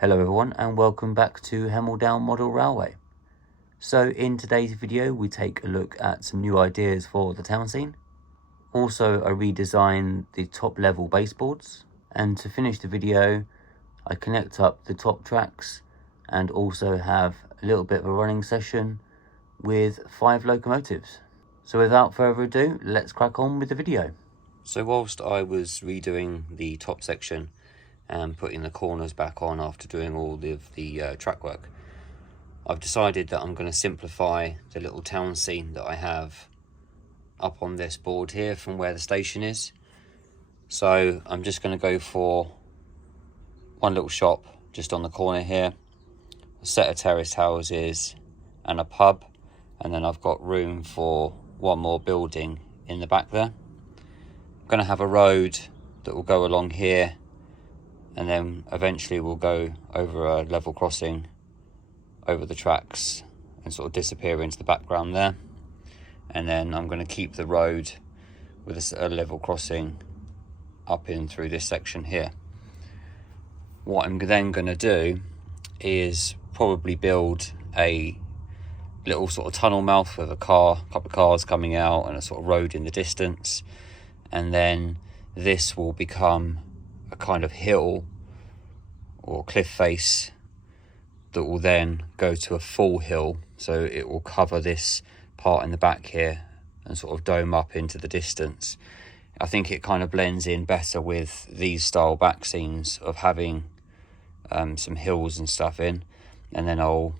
Hello everyone and welcome back to Hemel-Down Model Railway. So in today's video we take a look at some new ideas for the town scene. Also I redesign the top level baseboards, and to finish the video I connect up the top tracks and also have a little bit of a running session with 5 locomotives. So without further ado, let's crack on with the video. So whilst I was redoing the top section and putting the corners back on after doing all of the track work, I've decided that I'm going to simplify the little town scene that I have up on this board here from where the station is. So I'm just going to go for one little shop just on the corner here, a set of terraced houses and a pub, and then I've got room for one more building in the back there. I'm going to have a road that will go along here, and then eventually we'll go over a level crossing over the tracks and sort of disappear into the background there. And then I'm going to keep the road with a level crossing up in through this section here. What I'm then going to do is probably build a little sort of tunnel mouth with a couple of cars coming out and a sort of road in the distance, and then this will become a kind of hill or cliff face that will then go to a full hill, so it will cover this part in the back here and sort of dome up into the distance. I think it kind of blends in better with these style back scenes of having some hills and stuff in, and then I'll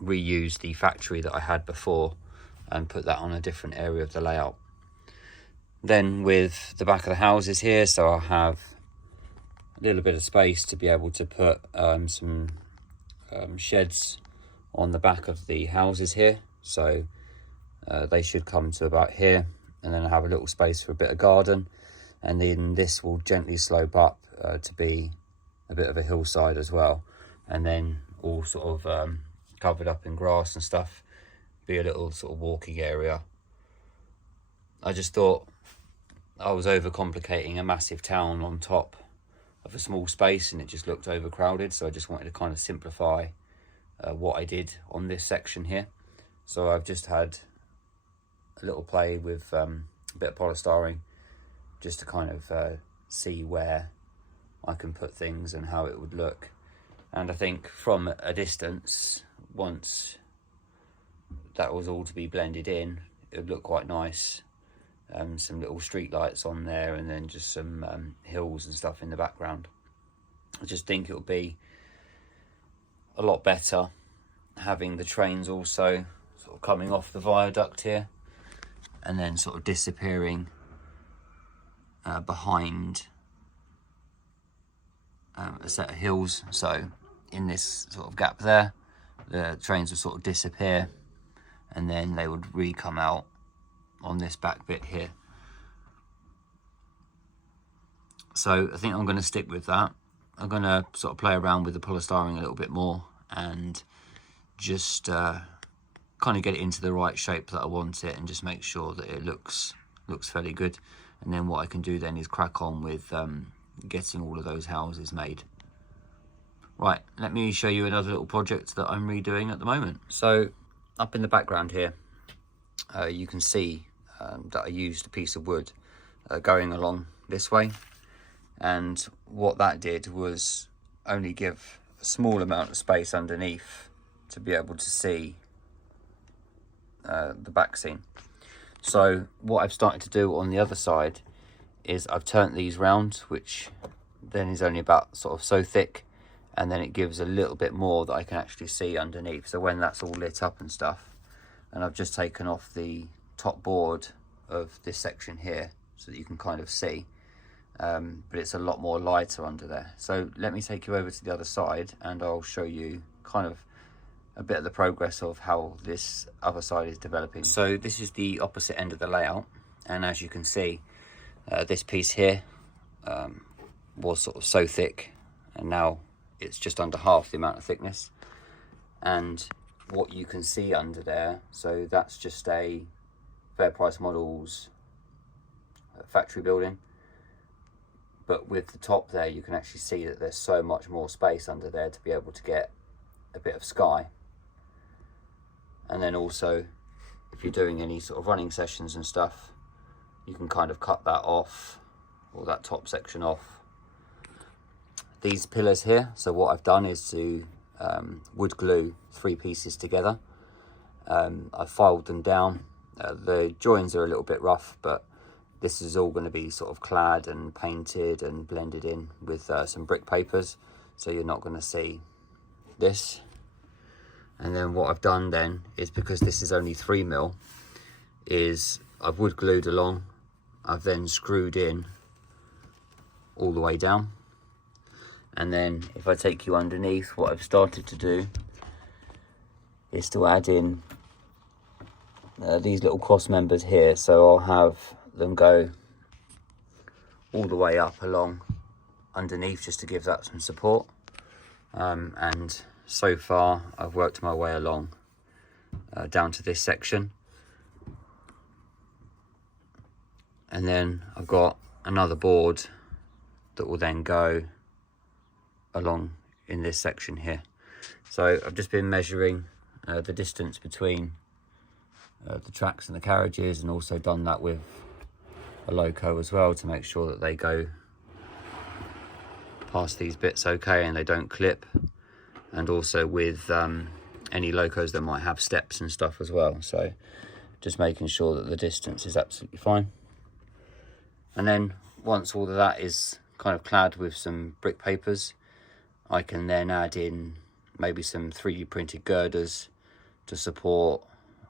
reuse the factory that I had before and put that on a different area of the layout. Then with the back of the houses here, so I'll have a little bit of space to be able to put some sheds on the back of the houses here, so they should come to about here, and then I have a little space for a bit of garden, and then this will gently slope up to be a bit of a hillside as well, and then all sort of covered up in grass and stuff, be a little sort of walking area. I just thought I was overcomplicating a massive town on top of a small space and it just looked overcrowded, so I just wanted to kind of simplify what I did on this section here. So I've just had a little play with a bit of polystyrene just to kind of see where I can put things and how it would look. And I think from a distance, once that was all to be blended in, it would look quite nice. Some little street lights on there, and then just some hills and stuff in the background. I just think it would be a lot better having the trains also sort of coming off the viaduct here and then sort of disappearing behind a set of hills. So in this sort of gap there, the trains would sort of disappear and then they would re-come out on this back bit here. So I think I'm going to stick with that. I'm going to sort of play around with the polystyrene a little bit more and just kind of get it into the right shape that I want it, and just make sure that it looks fairly good. And then what I can do then is crack on with getting all of those houses made. Right, let me show you another little project that I'm redoing at the moment. So up in the background here, you can see that I used a piece of wood going along this way, and what that did was only give a small amount of space underneath to be able to see the back scene. So what I've started to do on the other side is I've turned these round, which then is only about sort of so thick, and then it gives a little bit more that I can actually see underneath. So when that's all lit up and stuff, and I've just taken off the top board of this section here so that you can kind of see, but it's a lot more lighter under there. So let me take you over to the other side and I'll show you kind of a bit of the progress of how this other side is developing. So this is the opposite end of the layout, and as you can see, this piece here was sort of so thick, and now it's just under half the amount of thickness. And what you can see under there, so that's just a Fair Price Models factory building. but with the top there you can actually see that there's so much more space under there to be able to get a bit of sky. And then also if you're doing any sort of running sessions and stuff, you can kind of cut that off, or that top section off. These pillars here, so what I've done is to wood glue 3 pieces together. I've filed them down. The joins are a little bit rough, but this is all going to be sort of clad and painted and blended in with some brick papers, so you're not going to see this. And then what I've done then is, because this is only 3mm, is I've wood glued along. I've then screwed in all the way down. And then if I take you underneath, what I've started to do is to add in these little cross members here. So I'll have them go all the way up along underneath, just to give that some support. And so far I've worked my way along down to this section, and then I've got another board that will then go along in this section here. So I've just been measuring the distance between the tracks and the carriages, and also done that with a loco as well, to make sure that they go past these bits okay and they don't clip, and also with any locos that might have steps and stuff as well. So just making sure that the distance is absolutely fine. And then once all of that is kind of clad with some brick papers, I can then add in maybe some 3D printed girders to support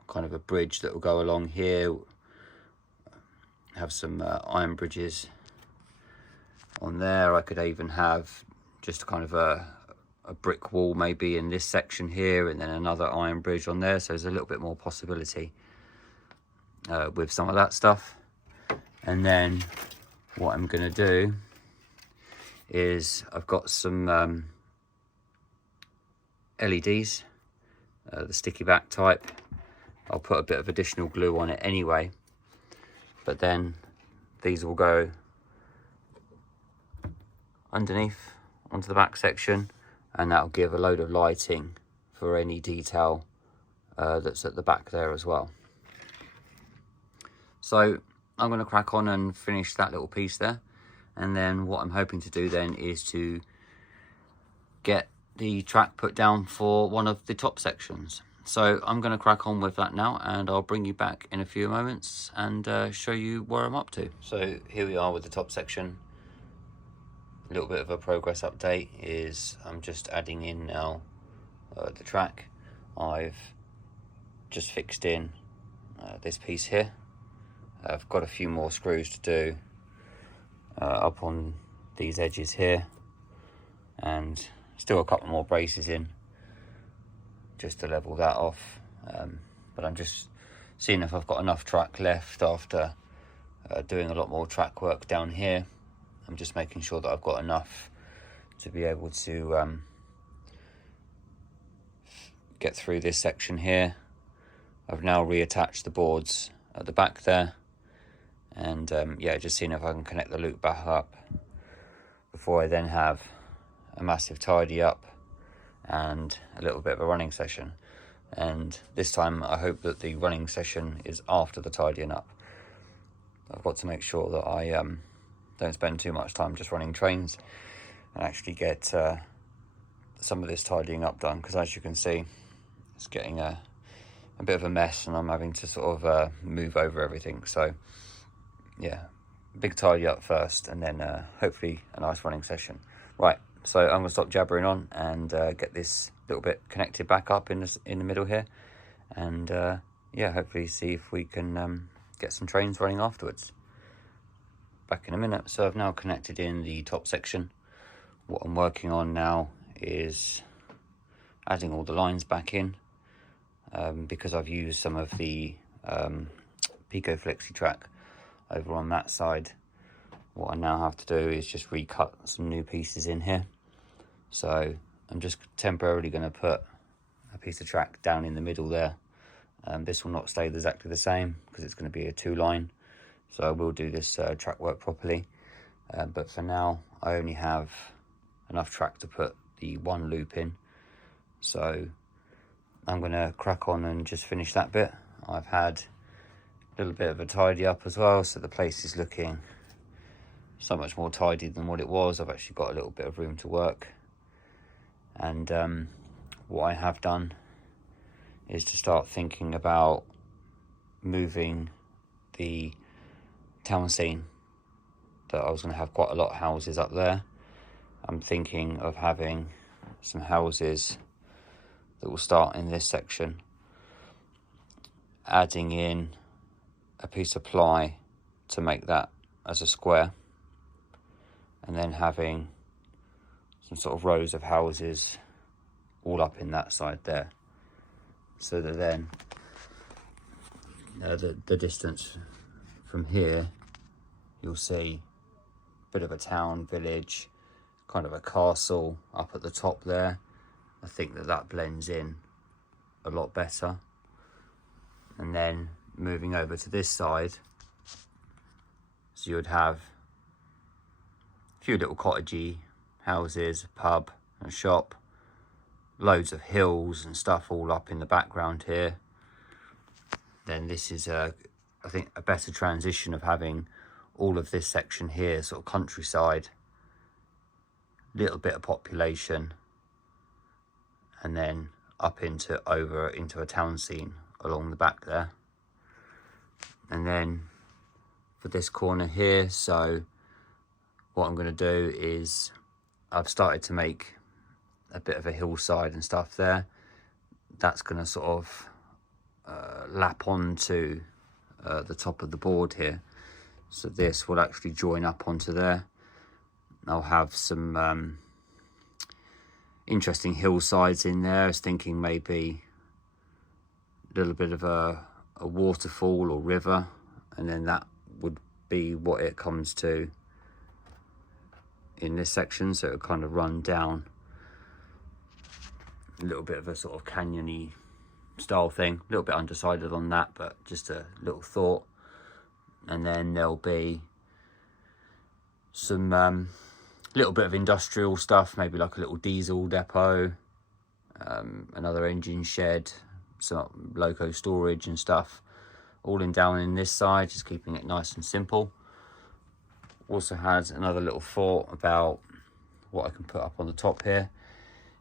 kind of a bridge that will go along here. Have some iron bridges on there. I could even have just kind of a brick wall maybe in this section here, and then another iron bridge on there. So there's a little bit more possibility with some of that stuff. And then what I'm going to do is, I've got some LEDs, the sticky back type. I'll put a bit of additional glue on it anyway, but then these will go underneath onto the back section, and that'll give a load of lighting for any detail that's at the back there as well. So I'm going to crack on and finish that little piece there, and then what I'm hoping to do then is to get the track put down for one of the top sections. So I'm going to crack on with that now, and I'll bring you back in a few moments and show you where I'm up to. So here we are with the top section. A little bit of a progress update is I'm just adding in now the track. I've just fixed in this piece here. I've got a few more screws to do up on these edges here, and still a couple more braces in just to level that off. But I'm just seeing if I've got enough track left after doing a lot more track work down here. I'm just making sure that I've got enough to be able to get through this section here. I've now reattached the boards at the back there, and yeah, just seeing if I can connect the loop back up before I then have a massive tidy up and a little bit of a running session. And this time I hope that the running session is after the tidying up. I've got to make sure that I don't spend too much time just running trains, and actually get some of this tidying up done, because as you can see, it's getting a bit of a mess, and I'm having to sort of move over everything. So yeah, big tidy up first, and then hopefully a nice running session. Right, so I'm going to stop jabbering on and get this little bit connected back up in the middle here, and yeah, hopefully see if we can get some trains running afterwards. Back in a minute. So I've now connected in the top section. What I'm working on now is adding all the lines back in, because I've used some of the Pico Flexi track over on that side. What I now have to do is just recut some new pieces in here. So I'm just temporarily going to put a piece of track down in the middle there. This will not stay exactly the same because it's going to be a 2-line. So I will do this track work properly. but for now I only have enough track to put the one loop in, so I'm going to crack on and just finish that bit. I've had a little bit of a tidy up as well, so the place is looking so much more tidy than what it was. I've actually got a little bit of room to work, and what I have done is to start thinking about moving the town scene. That I was going to have quite a lot of houses up there. I'm thinking of having some houses that will start in this section, adding in a piece of ply to make that as a square, and then having some sort of rows of houses all up in that side there, so that then the distance from here, you'll see a bit of a town, village, kind of a castle up at the top there. I think that blends in a lot better. And then moving over to this side, so you would have a few little cottagey houses, a pub, a shop, loads of hills and stuff all up in the background here. Then this is I think a better transition of having all of this section here, sort of countryside, little bit of population, and then up over into a town scene along the back there. And then for this corner here, so what I'm going to do is I've started to make a bit of a hillside and stuff there. That's going to sort of lap onto the top of the board here, so this will actually join up onto there. I'll have some interesting hillsides in there. I was thinking maybe a little bit of a waterfall or river, and then that would be what it comes to in this section, so it would kind of run down a little bit of a sort of canyony style thing. A little bit undecided on that, but just a little thought. And then there'll be some little bit of industrial stuff, maybe like a little diesel depot, another engine shed, some loco storage and stuff, all down in this side, just keeping it nice and simple. Also had another little thought about what I can put up on the top here,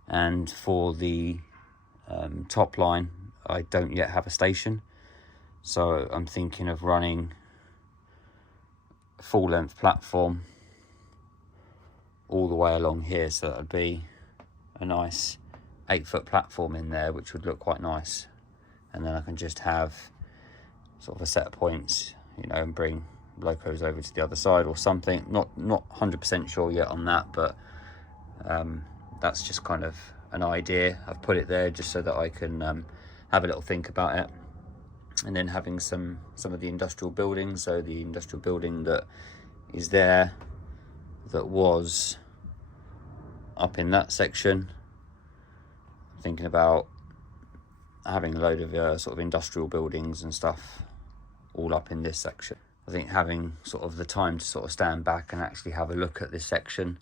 and for the top line I don't yet have a station, so I'm thinking of running a full length platform all the way along here, so that would be a nice 8-foot platform in there, which would look quite nice. And then I can just have sort of a set of points, you know, and bring locos over to the other side or something. Not 100% sure yet on that, but that's just kind of an idea. I've put it there just so that I can have a little think about it. And then having some of the industrial buildings, so the industrial building that is there, that was up in that section, I'm thinking about having a load of sort of industrial buildings and stuff all up in this section. I think having sort of the time to sort of stand back and actually have a look at this section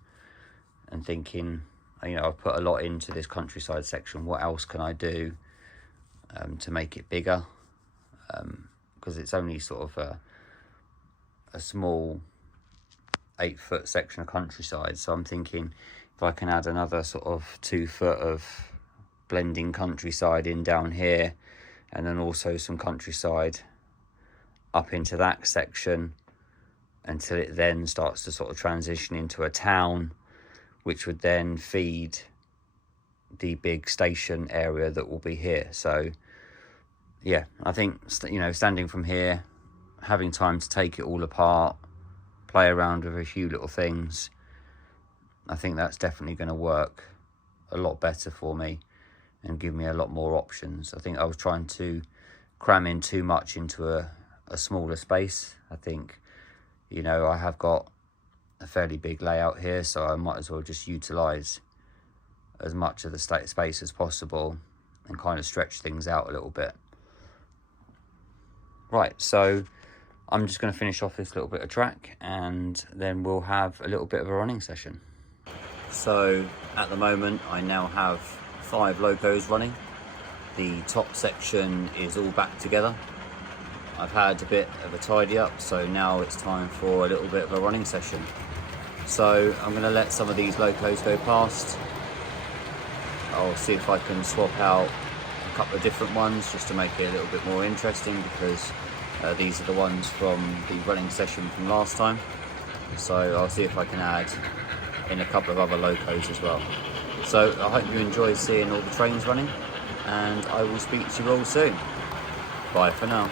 and thinking, you know, I've put a lot into this countryside section, what else can I do to make it bigger? Because it's only sort of a small 8-foot section of countryside, so I'm thinking if I can add another sort of 2 foot of blending countryside in down here, and then also some countryside up into that section, until it then starts to sort of transition into a town, which would then feed the big station area that will be here. So yeah, I think, you know, standing from here, having time to take it all apart, play around with a few little things, I think that's definitely going to work a lot better for me and give me a lot more options. I think I was trying to cram in too much into a smaller space. I think, you know, I have got a fairly big layout here, so I might as well just utilize as much of the space as possible and kind of stretch things out a little bit. Right, so I'm just going to finish off this little bit of track and then we'll have a little bit of a running session. So at the moment I now have 5 locos running. The top section is all back together. I've had a bit of a tidy up, so now it's time for a little bit of a running session. So I'm going to let some of these locos go past. I'll see if I can swap out a couple of different ones just to make it a little bit more interesting, because these are the ones from the running session from last time. So I'll see if I can add in a couple of other locos as well. So I hope you enjoy seeing all the trains running, and I will speak to you all soon. Bye for now.